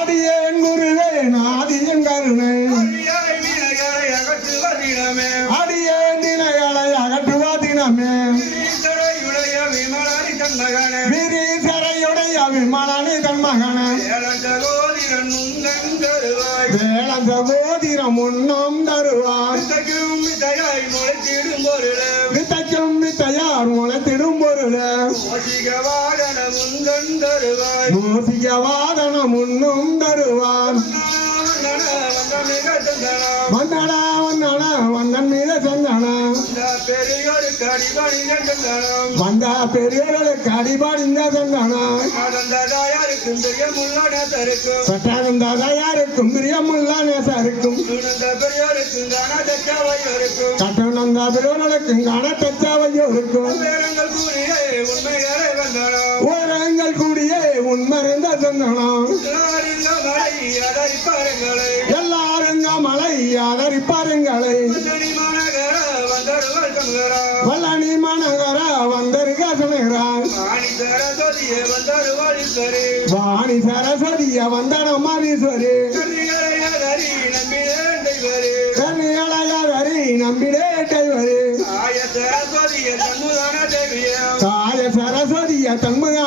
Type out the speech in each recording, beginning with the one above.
ஆடியேன் குருவே நாதியின் கருணை. அடியேன் தினைகளை விமலரி தன்மகனே விரிசரையுடைய விமலனி தன் மகன. வேளம் சகோதிரம் முன்னம் தருவார். வித்தைக்கும் வித்தையார் முளைத்திடும் பொருள. மோசிக வாகன முந்தன் தருவாய். மூசிக வாதனம் முன்னும் தந்தனம் வந்தடா வந்தடா வந்தன் மீத சந்தனா இந்த வந்த பெரியவர்களுக்கு சந்தனா பெரிய முள்ளன தருக்கும் சட்டானந்த தயாருக்கும் பிரியமுள்ள நேசருக்கும் கட்டணந்த பெரியவர்களுக்கும் கூறிய உண்மைகளை வந்தனம். கூடியே உண்மறிந்த சந்தனம் அதரிப்பாருங்களை எல்லாரும் மலை கங்கரா வல்லணி மனகர வந்தருக சுனகிறான் வாணி சரஸ்வதிய வந்தனம் மாதீஸ்வரி கன்னிகளை அதரி நம்பினேன் தெய்வரே கன்னியளையாரி நம்பிடேட்டை வரு ஆய சரஸ்வதிய தன்முதான தேவியம் தாய சரஸ்வதிய தேவியே ஆய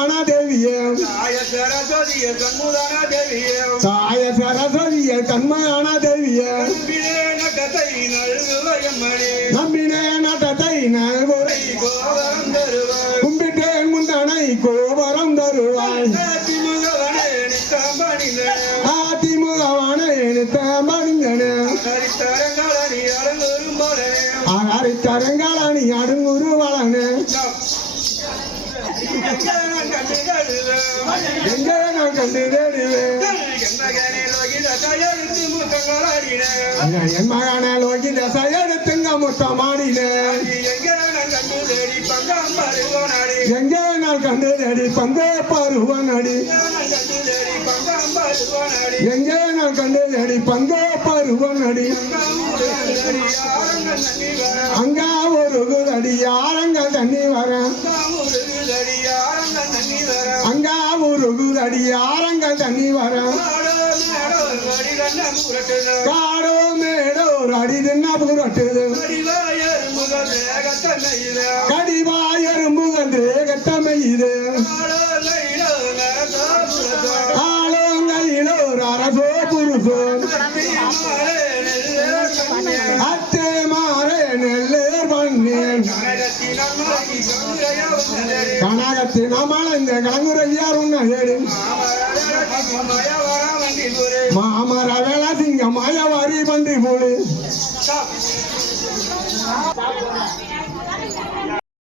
சரஸ்வதிய தன்முதான தேவியம் தாய சரஸ்வதிய தன்மையான தேவியே. நம்பினேன் நட்டத்தை நல்குவயம்மணி நம்பினே நட்டத்தை நல்குரை கோவரம் தருவாய். கும்பிட்டேன் முந்தனை கோபுரம் தருவாய். அதிமுகவனே நித்தம் பணிந்தேன் அதிமுகவான பணிந்தன ஹரித்தரங்களி அலங்கரும் போலனே ஆகாரி கரங்காலணி அடுங்குரு வளனு எங்கே நான் கண்டு தேடுவேன் ஐயா, என் மகன லோகி தசை எடுத்துங்க முத்தமாடினேன் எங்கே நான் கண்டு தேடி பங்கே பருவன் அடி எங்கே நான் கண்டு தேடி பங்கே பருவன் அடி அங்கா ஒரு குதடி யாரங்க தண்ணி வர? அடி குதடி யாரங்க தண்ணி வர காடோ மேடோ ஒரு அடி தின்ன புரட்டுது கடிவாயர் முகந்து கட்டமையுது ஆலோங்கையிலோ ஒரு அரசோ புருஷோ அத்தே மாறே நெல்லேர் பண்ணேன் கனகத்தின் அமலங்க கலங்குரையார் உன்னதேடு மாமர வேள சிங்க மய வரி பன்றி போடு